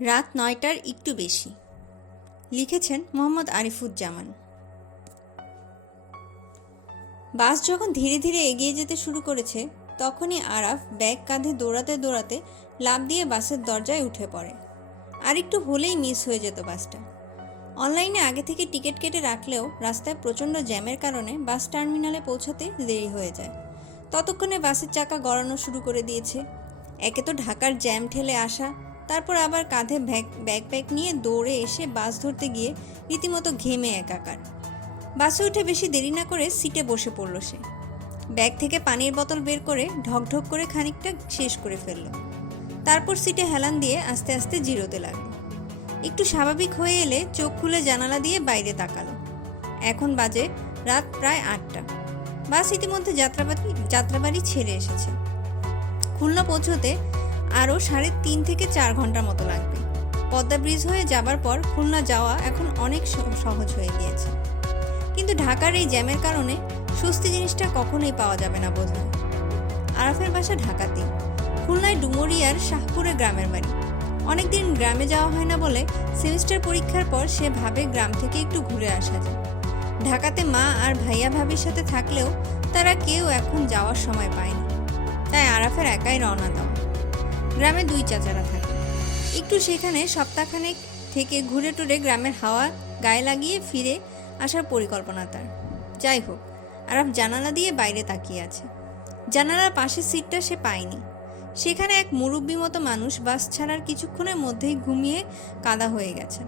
রাত নয়টার একটু বেশি। লিখেছেন মোহাম্মদ আরিফুজ্জামান। বাস যখন ধীরে ধীরে এগিয়ে যেতে শুরু করেছে, তখনই আরাফ ব্যাগ কাঁধে দৌড়াতে দৌড়াতে লাফ দিয়ে বাসের দরজায় উঠে পড়ে। আর একটু হলেই মিস হয়ে যেত বাসটা। অনলাইনে আগে থেকে টিকিট কেটে রাখলেও রাস্তায় প্রচণ্ড জ্যামের কারণে বাস টার্মিনালে পৌঁছাতে দেরি হয়ে যায়। ততক্ষণে বাসের চাকা গড়ানো শুরু করে দিয়েছে। একে তো ঢাকার জ্যাম ঠেলে আসা তারপর আবার কাঁধে ব্যাগ, ব্যাকপ্যাক নিয়ে দৌড়ে এসে বাস ধরতে গিয়ে রীতিমতো ঘেমে একাকার। বাসে উঠে বেশি দেরি না করে সিটে বসে পড়ল সে। ব্যাগ থেকে পানির বোতল বের করে ঢকঢক করে খানিকটা শেষ করে ফেলল। তারপর সিটে হেলান দিয়ে আস্তে আস্তে জিরোতে লাগল। একটু স্বাভাবিক হয়ে এলে চোখ খুলে জানালা দিয়ে বাইরে তাকালো। এখন বাজে রাত প্রায় আটটা। বাস ইতিমধ্যে যাত্রাবাড়ি যাত্রাবাড়ি ছেড়ে এসেছে। খুলনা পৌঁছতে আরও সাড়ে তিন থেকে চার ঘণ্টার মতো লাগবে। পদ্মা ব্রিজ হয়ে যাবার পর খুলনা যাওয়া এখন অনেক সহজ হয়ে গিয়েছে। কিন্তু ঢাকার এই জ্যামের কারণে স্বস্তি জিনিসটা কখনোই পাওয়া যাবে না বোধ হয়। আরাফের বাসা ঢাকাতেই। খুলনায় ডুমুরিয়ার শাহপুরে গ্রামের বাড়ি। অনেকদিন গ্রামে যাওয়া হয় না বলে সেমিস্টার পরীক্ষার পর সে ভাবে গ্রাম থেকে একটু ঘুরে আসা যায়। ঢাকাতে মা আর ভাইয়া ভাবির সাথে থাকলেও তারা কেউ এখন যাওয়ার সময় পায়নি। তাই আরাফের একাই রওনা দেওয়া। গ্রামে দুই চাচারা থাকে। একটু সেখানে সপ্তাহখানেক থেকে ঘুরে টুরে গ্রামের হাওয়া গায়ে লাগিয়ে ফিরে আসার পরিকল্পনা তার। যাই হোক, আরাফ জানালা দিয়ে বাইরে তাকিয়ে আছে। জানালার পাশের সিটটা সে পায়নি। সেখানে এক মুরব্বী মতো মানুষ বাস ছাড়ার কিছুক্ষণের মধ্যেই ঘুমিয়ে কাদা হয়ে গেছেন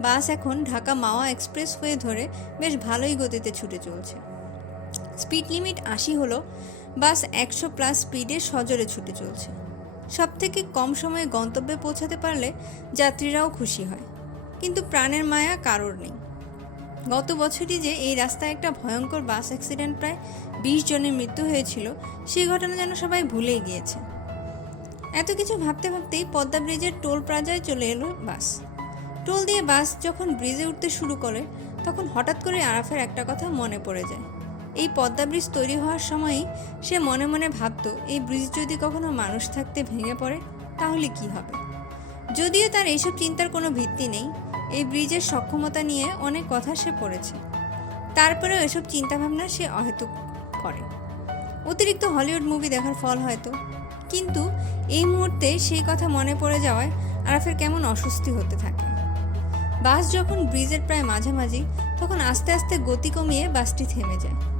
বাস এখন ঢাকা মাওয়া এক্সপ্রেস হয়ে ধরে বেশ ভালোই গতিতে ছুটে চলছে। স্পিড লিমিট আশি হলো, বাস একশো প্লাস স্পিডে সজোরে ছুটে চলছে। সব থেকে কম সময়ে গন্তব্যে পৌঁছাতে পারলে যাত্রীরাও খুশি হয়। কিন্তু প্রাণের মায়া কারোর নেই। গত বছরই যে এই রাস্তায় একটা ভয়ঙ্কর বাস অ্যাক্সিডেন্ট প্রায় বিশ জনের মৃত্যু হয়েছিল সেই ঘটনা যেন সবাই ভুলেই গিয়েছে। এত কিছু ভাবতে ভাবতেই পদ্মা ব্রিজের টোল প্লাজায় চলে এলো বাস। টোল দিয়ে বাস যখন ব্রিজে উঠতে শুরু করে, তখন হঠাৎ করে আরাফের একটা কথা মনে পড়ে যায়। এই পদ্মা ব্রিজ তৈরি হওয়ার সময়ই সে মনে মনে ভাবতো, এই ব্রিজ যদি কখনো মানুষ থাকতে ভেঙে পড়ে, তাহলে কি হবে? যদিও তার এইসব চিন্তার কোনো ভিত্তি নেই, এই ব্রিজের সক্ষমতা নিয়ে অনেক কথা সে পড়েছে। তারপরেও এসব চিন্তাভাবনা সে অহেতুক করে। অতিরিক্ত হলিউড মুভি দেখার ফল হয়তো, কিন্তু এই মুহূর্তে সেই কথা মনে পড়ে যাওয়ায় আরাফের কেমন অস্বস্তি হতে থাকে। বাস যখন ব্রিজের প্রায় মাঝামাঝি, তখন আস্তে আস্তে গতি কমিয়ে বাসটি থেমে যায়।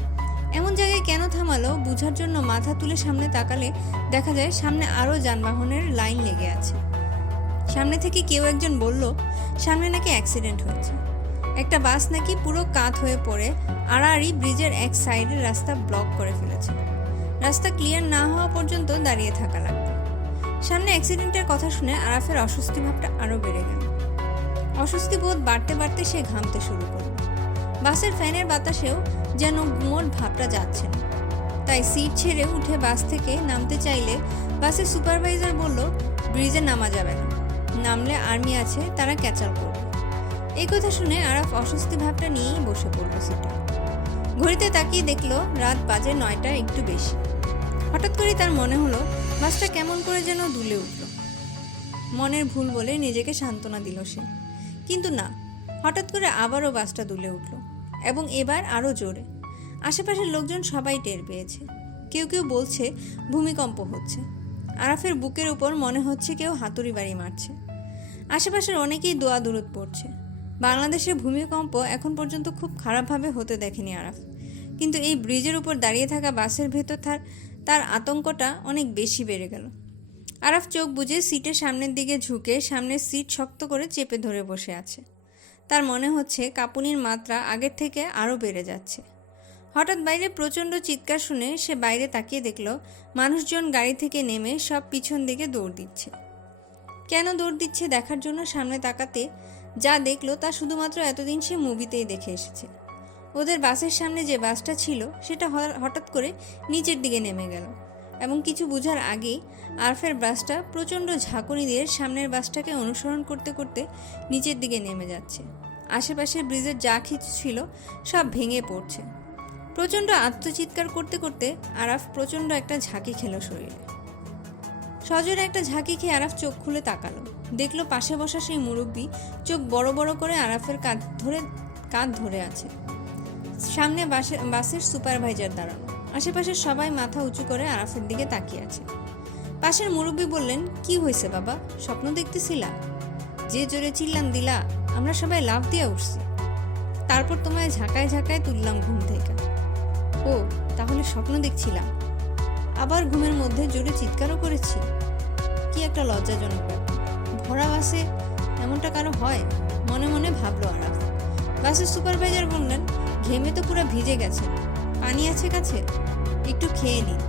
এমন জায়গায় কেন থামালো? বুঝার জন্য মাথা তুলে সামনে তাকালে দেখা যায় সামনে আরও যানবাহনের লাইন লেগে আছে। সামনে থেকে কেউ একজন বলল, সামনে নাকি অ্যাক্সিডেন্ট হয়েছে। একটা বাস নাকি পুরো কাত হয়ে পড়ে, আড়াআড়ি ব্রিজের এক সাইডের রাস্তা ব্লক করে ফেলেছে। রাস্তা ক্লিয়ার না হওয়া পর্যন্ত দাঁড়িয়ে থাকা লাগবে। সামনে অ্যাক্সিডেন্টের কথা শুনে আরাফের অস্বস্তি ভাবটা আরও বেড়ে গেল। অস্বস্তি বোধ বাড়তে বাড়তে সে ঘামতে শুরু করল। বাসের ফ্যানের বাতাসেও যেন গুমোট ভাবটা যাচ্ছে না। তাই সিট ছেড়ে উঠে বাস থেকে নামতে চাইলে বাসের সুপারভাইজার বলল, ব্রিজে নামা যাবে না। নামলে আর্মি আছে, তারা ক্যাচাল করবে। এই কথা শুনে আরাফ অস্বস্তি ভাবটা নিয়েই বসে পড়ল সিটে। ঘড়িতে তাকিয়ে দেখল, রাত বাজে নয়টা একটু বেশি। হঠাৎ করে তার মনে হলো, বাসটা কেমন করে যেন দুলে উঠল। মনের ভুল বলে নিজেকে সান্ত্বনা দিল সে। কিন্তু না, হঠাৎ করে আবারও বাসটা দুলে উঠল। এবং এবার আরও জোরে। আশেপাশের লোকজন সবাই টের পেয়েছে। কেউ কেউ বলছে, ভূমিকম্প হচ্ছে। আরাফের বুকের উপর মনে হচ্ছে কেউ হাতুড়ি বাড়ি মারছে। আশেপাশের অনেকেই দোয়া দূরত পড়ছে। বাংলাদেশের ভূমিকম্প এখন পর্যন্ত খুব খারাপভাবে হতে দেখেনি আরাফ। কিন্তু এই ব্রিজের উপর দাঁড়িয়ে থাকা বাসের ভেতর তার তার আতঙ্কটা অনেক বেশি বেড়ে গেল। আরাফ চোখ বুজে সিটের সামনের দিকে ঝুঁকে সামনের সিট শক্ত করে চেপে ধরে বসে আছে। তার মনে হচ্ছে কাঁপুনির মাত্রা আগের থেকে আরও বেড়ে যাচ্ছে। হঠাৎ বাইরে প্রচণ্ড চিৎকার শুনে সে বাইরে তাকিয়ে দেখল, মানুষজন গাড়ি থেকে নেমে সব পিছন দিকে দৌড় দিচ্ছে। কেন দৌড় দিচ্ছে দেখার জন্য সামনে তাকাতে যা দেখল তা শুধুমাত্র এতদিন সে মুভিতেই দেখে এসেছে। ওদের বাসের সামনে যে বাসটা ছিল, সেটা হঠাৎ করে নিচের দিকে নেমে গেল। এবং কিছু বোঝার আগেই আরফের বাসটা প্রচণ্ড ঝাঁকুনি দিয়ে সামনের বাসটাকে অনুসরণ করতে করতে নিচের দিকে নেমে যাচ্ছে। আশেপাশের ব্রিজের যা কিছু ছিল সব ভেঙে পড়ছে। প্রচণ্ড আত্মচিৎকার করতে করতে আরাফ প্রচণ্ড একটা ঝাঁকি খেলো শরীরে। সজোরে একটা ঝাঁকি খেয়ে আরাফ চোখ খুলে তাকালো। দেখল পাশে বসা সেই মুরব্বী চোখ বড় বড় করে আরাফের কাঁধ ধরে কাঁধ ধরে আছে। সামনে বাসে বাসের সুপারভাইজার দাঁড়ানো আশেপাশের সবাই মাথা উঁচু করে আরাফের দিকে তাকিয়ে আছে। পাশের মুরব্বী বললেন, কি হয়েছে বাবা? স্বপ্ন দেখতেছিলা? যে জোরে চিল্লাম দিলা, আমরা সবাই লাভ দিয়ে উঠছি। তারপর তোমায় ঝাঁকায় ঝাঁকায় তুললাম ঘুম থেকে। ও, তাহলে স্বপ্ন দেখছিলাম। আবার ঘুমের মধ্যে জোরে চিৎকারও করেছি। কি একটা লজ্জাজনক ব্যাপার। ভরা বাসে এমনটা কারও হয়? মনে মনে ভাবলো আরাফ। বাসের সুপারভাইজার বললেন, ঘেমে তো পুরো ভিজে গেছে। পানি আছে কাছে? একটু খেয়ে নিন।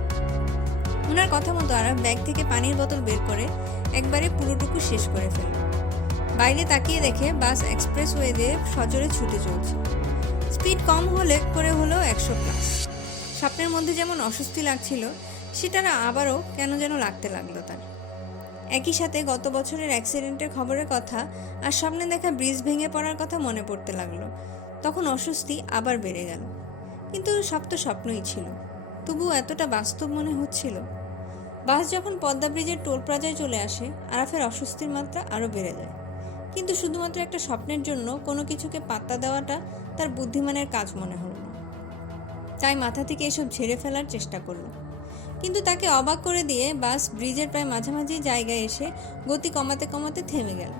ওনার কথা মতো আরাফ ব্যাগ থেকে পানির বোতল বের করে একবারে পুরোটুকু শেষ করে ফেলল। বাইরে তাকিয়ে দেখে বাস এক্সপ্রেস ওয়ে দিয়ে সজোরে ছুটে চলছে। স্পিড কম হলে করে হলো একশো প্লাস স্বপ্নের মধ্যে যেমন অস্বস্তি লাগছিল সেটা না আবারও কেন যেন লাগতে লাগল তার। একই সাথে গত বছরের অ্যাক্সিডেন্টের খবরের কথা আর সামনে দেখা ব্রিজ ভেঙে পড়ার কথা মনে পড়তে লাগল। তখন অস্বস্তি আবার বেড়ে গেল। কিন্তু সব তো স্বপ্নই ছিল। তবু এতটা বাস্তব মনে হচ্ছিল। বাস যখন পদ্মা ব্রিজের টোল প্লাজায় চলে আসে, আরাফের অস্বস্তির মাত্রা আরও বেড়ে যায়। কিন্তু শুধুমাত্র একটা স্বপ্নের জন্য কোনো কিছুকে পাত্তা দেওয়াটা তার বুদ্ধিমানের কাজ মনে হলো তাই মাথা থেকে এসব ঝেড়ে ফেলার চেষ্টা করল। কিন্তু তাকে অবাক করে দিয়ে বাস ব্রিজের প্রায় মাঝামাঝি জায়গায় এসে গতি কমাতে কমাতে থেমে গেল।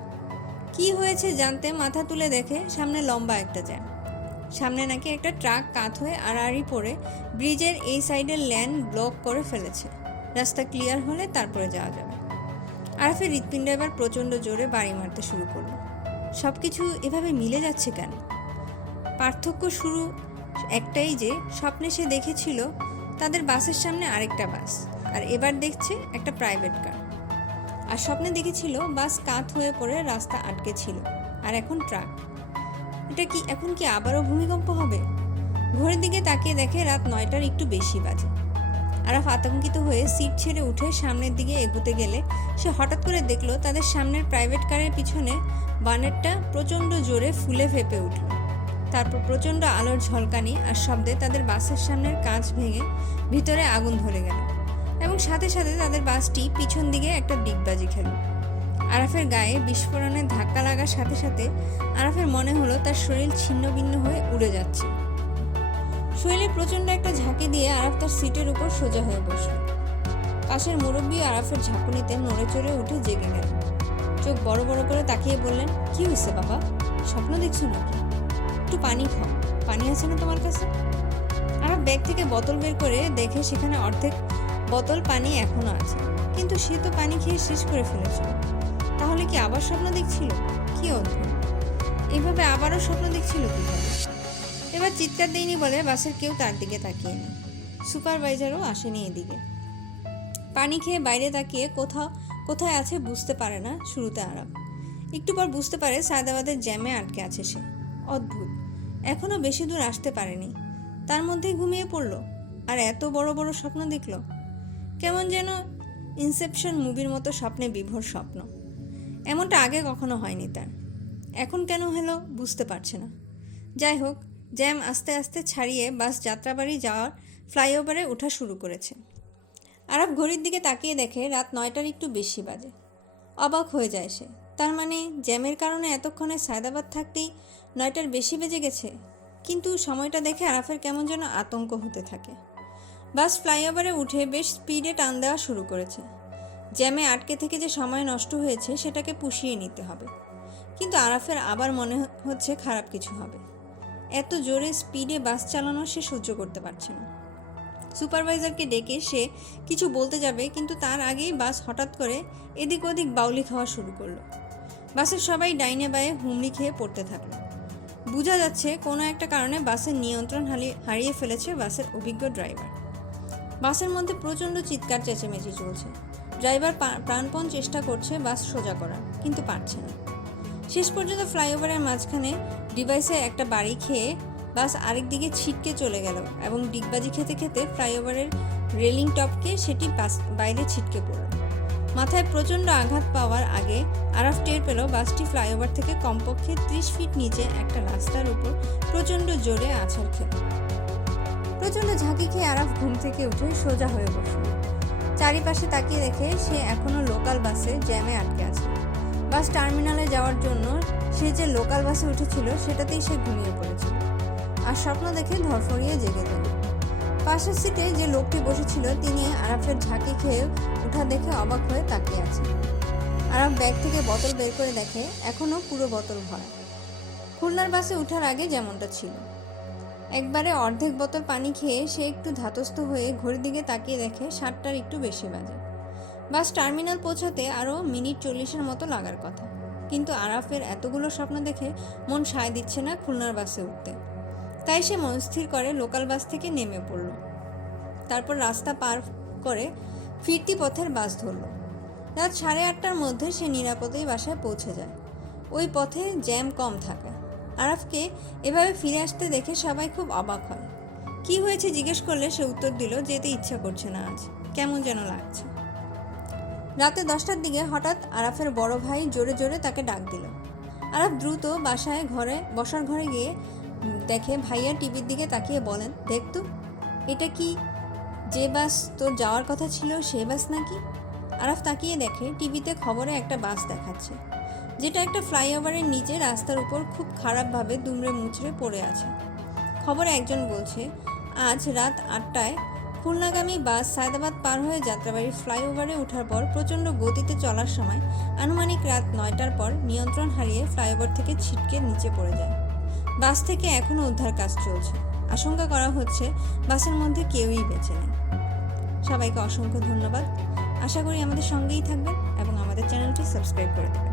কি হয়েছে জানতে মাথা তুলে দেখে সামনে লম্বা একটা জ্যাম। সামনে নাকি একটা ট্রাক কাত হয়ে আড়াআড়ি পড়ে ব্রিজের এই সাইডের ল্যান্ড ব্লক করে ফেলেছে। রাস্তা ক্লিয়ার হলে তারপরে যাওয়া যাবে। আরফের হৃৎপিণ্ড এবার প্রচণ্ড জোরে বাড়ি মারতে শুরু করল। সব কিছু এভাবে মিলে যাচ্ছে কেন? পার্থক্য শুরু একটাই যে, স্বপ্নে সে দেখেছিল তাদের বাসের সামনে আরেকটা বাস, আর এবার দেখছে একটা প্রাইভেট কার। আর স্বপ্নে দেখেছিল বাস কাত হয়ে পড়ে রাস্তা আটকে ছিল, আর এখন ট্রাক। এটা কি এখন কি আবারও ভূমিকম্প হবে? ঘড়ির দিকে তাকিয়ে দেখে রাত নয়টার একটু বেশি বাজে। আরাফ আতঙ্কিত হয়ে সিট ছেড়ে উঠে সামনের দিকে এগুতে গেলে সে হঠাৎ করে দেখল তাদের সামনের প্রাইভেট কারের পিছনে বানেরটা প্রচণ্ড জোরে ফুলে ফেপে উঠল। তারপর প্রচণ্ড আলোর ঝলকানি আর শব্দে তাদের বাসের সামনের কাঁচ ভেঙে ভিতরে আগুন ধরে গেল। এবং সাথে সাথে তাদের বাসটি পিছন দিকে একটা ডিগবাজি খেল। আরাফের গায়ে বিস্ফোরণের ধাক্কা লাগার সাথে সাথে আরাফের মনে হলো তার শরীর ছিন্ন ভিন্ন হয়ে উড়ে যাচ্ছে। শরীরে প্রচণ্ড একটা ঝাঁকি দিয়ে আরাফ তার সিটের উপর সোজা হয়ে বসল। পাশের মুরব্বী আরাফের ঝাঁকুনিতে নড়ে চড়ে উঠে জেগে গেল। চোখ বড় বড় করে তাকিয়ে বললেন, কি হয়েছে বাবা? স্বপ্ন দেখছ নাকি? একটু পানি খাও। পানি আছে না তোমার কাছে? আরাফ ব্যাগ থেকে বোতল বের করে দেখে সেখানে অর্ধেক বোতল পানি এখনও আছে। কিন্তু সে তো পানি খেয়ে শেষ করে ফেলেছিল। তাহলে কি আবার স্বপ্ন দেখছিল? কি অদ্ভুত। এভাবে আবারও স্বপ্ন দেখছিল কীভাবে? এবার চিৎকার দেয়নি বলে বাসের কেউ তার দিকে তাকিয়ে নেই সুপারভাইজারও আসেনি এদিকে। পানি খেয়ে বাইরে তাকিয়ে কোথাও, কোথায় আছে বুঝতে পারে না শুরুতে আরাম একটু পর বুঝতে পারে সায়দাবাদের জ্যামে আটকে আছে সে। অদ্ভুত। এখনও বেশি দূর আসতে পারেনি। তার মধ্যেই ঘুমিয়ে পড়ল। আর এত বড় বড় স্বপ্ন দেখল। কেমন যেন ইনসেপশন মুভির মতো স্বপ্নে বিভোর স্বপ্ন। এমনটা আগে কখনো হয়নি তার। এখন কেন হলো বুঝতে পারছে না। যাই হোক, জ্যাম আস্তে আস্তে ছাড়িয়ে বাস যাত্রাবাড়ি যাওয়ার ফ্লাইওভারে ওঠা শুরু করেছে। আরব ঘড়ির দিকে তাকিয়ে দেখে রাত নয়টার একটু বেশি বাজে। অবাক হয়ে যায় সে। তার মানে জ্যামের কারণে এতক্ষণে সায়দাবাদ থাকতেই নয়টার বেশি বেজে গেছে? কিন্তু সময়টা দেখে আরাফের কেমন যেন আতঙ্ক হতে থাকে। বাস ফ্লাইওভারে উঠে বেশ স্পিডে টান দেওয়া শুরু করেছে। জ্যামে আটকে থেকে যে সময় নষ্ট হয়েছে সেটাকে পুষিয়ে নিতে হবে। কিন্তু আরাফের আবার মনে হচ্ছে খারাপ কিছু হবে। এত জোরে স্পিডে বাস চালানো সে সহ্য করতে পারছে না। সুপারভাইজারকে ডেকে সে কিছু বলতে যাবে, কিন্তু তার আগেই বাস হঠাৎ করে এদিক ওদিক বাউলি খাওয়া শুরু করল। বাসের সবাই ডাইনে বায়ে হুমড়ি খেয়ে পড়তে থাকল। বোঝা যাচ্ছে কোনো একটা কারণে বাসের নিয়ন্ত্রণ হারিয়ে ফেলেছে বাসের অভিজ্ঞ ড্রাইভার। বাসের মধ্যে প্রচণ্ড চিৎকার, চেঁচেমেচি চলছে। ড্রাইভার প্রাণপণ চেষ্টা করছে বাস সোজা করার, কিন্তু পারছে না। শেষ পর্যন্ত ফ্লাইওভারের মাঝখানে ডিভাইসে একটা বাড়ি খেয়ে বাস আরেক দিকে ছিটকে চলে গেল এবং ডিগবাজি খেতে খেতে ফ্লাইওভারের রেলিং টপকে সেটি বাইরে ছিটকে পড়ল। মাথায় প্রচণ্ড আঘাত পাওয়ার আগে আরাফ টের পেল বাসটি ফ্লাইওভার থেকে কমপক্ষে ত্রিশ ফিট নিচে একটা রাস্তার উপর প্রচণ্ড জোরে আছাড় খেল। প্রচণ্ড ঝাঁকি খেয়ে আরাফ ঘুম থেকে উঠে সোজা হয়ে বসল। চারিপাশে তাকিয়ে দেখে সে এখনও লোকাল বাসে জ্যামে আটকে আছে। বাস টার্মিনালে যাওয়ার জন্য সে যে লোকাল বাসে উঠেছিল, সেটাতেই সে ঘুমিয়ে পড়েছিল আর স্বপ্ন দেখে ধরফরিয়ে জেগে গেল। পাশের সিটে যে লোকটি বসেছিল, তিনি আরাফের ঝাঁকি খেয়ে উঠা দেখে অবাক হয়ে তাকিয়ে আছে আরাফ ব্যাগ থেকে বোতল বের করে দেখে এখনও পুরো বোতল ভরা। খুলনার বাসে ওঠার আগে যেমনটা ছিল। একবারে অর্ধেক বোতল পানি খেয়ে সে একটু ধাতস্থ হয়ে ঘড়ির দিকে তাকিয়ে দেখে সাতটার একটু বেশি বাজে। বাস টার্মিনাল পৌঁছাতে আরও মিনিট চল্লিশের মতো লাগার কথা। কিন্তু আরাফের এতগুলো স্বপ্ন দেখে মন সায় দিচ্ছে না খুলনার বাসে উঠতে। তাই সে মনস্থির করে লোকাল বাস থেকে নেমে পড়ল। তারপর রাস্তা পার করে ফিরতি পথের বাস ধরল। রাত সাড়ে আটটার মধ্যে সে নিরাপদেই বাসায় পৌঁছে যায়। ওই পথে জ্যাম কম থাকে। আরাফকে এভাবে ফিরে আসতে দেখে সবাই খুব অবাক হয়। কি হয়েছে জিজ্ঞেস করলে সে উত্তর দিল, যেতে ইচ্ছা করছে না আজ। কেমন যেন লাগছে। রাতে দশটার দিকে হঠাৎ আরাফের বড় ভাই জোরে জোরে তাকে ডাক দিল। আরাফ দ্রুত বাসায় ঘরে, বসার ঘরে গিয়ে দেখে ভাইয়া টিভির দিকে তাকিয়ে বলেন দেখতো এটা কি যে বাস তোর যাওয়ার কথা ছিল, সে বাস নাকি? আরাফ তাকিয়ে দেখে টিভিতে খবরে একটা বাস দেখাচ্ছে। যেটা একটা ফ্লাইওভারের নিচে রাস্তার উপর খুব খারাপভাবে দুমড়ে মুচড়ে পড়ে আছে। খবরে একজন বলছে, আজ রাত আটটায় খুলনাগামী বাস সায়দাবাদ পার হয়ে যাত্রাবাড়ির ফ্লাইওভারে ওঠার পর প্রচণ্ড গতিতে চলার সময় আনুমানিক রাত নয়টার পর নিয়ন্ত্রণ হারিয়ে ফ্লাইওভার থেকে ছিটকে নিচে পড়ে যায়। বাস থেকে এখনও উদ্ধার কাজ চলছে। আশঙ্কা করা হচ্ছে বাসের মধ্যে কেউই বেঁচে নেই। সবাইকে অসংখ্য ধন্যবাদ। আশা করি আমাদের সঙ্গেই থাকবেন এবং আমাদের চ্যানেলটি সাবস্ক্রাইব করে দেবেন।